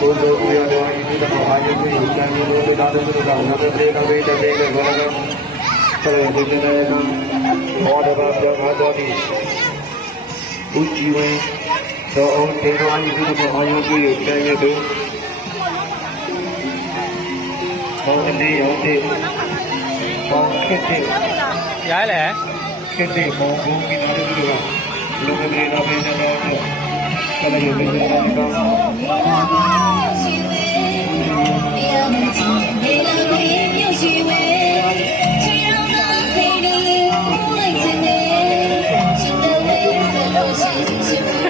ကိုယ်တော်ကိုရတော်ဤသို့အာယုဘိဉ္စံလိုတာတုရတာနာမတေတေတေကောလောကောဆရိဒိနေနမောဒဘာပြောခါတော်တိဥจีဝေသောအောင်တေတော်ဤသို့အာယုဘိဉ္စံတံယတုသောတိယောတိသောခိတိရဲလေခိတိဘောဘူကိနာတုရလောကေတေတေနမောတောကမယေဘိဉ္စံတံ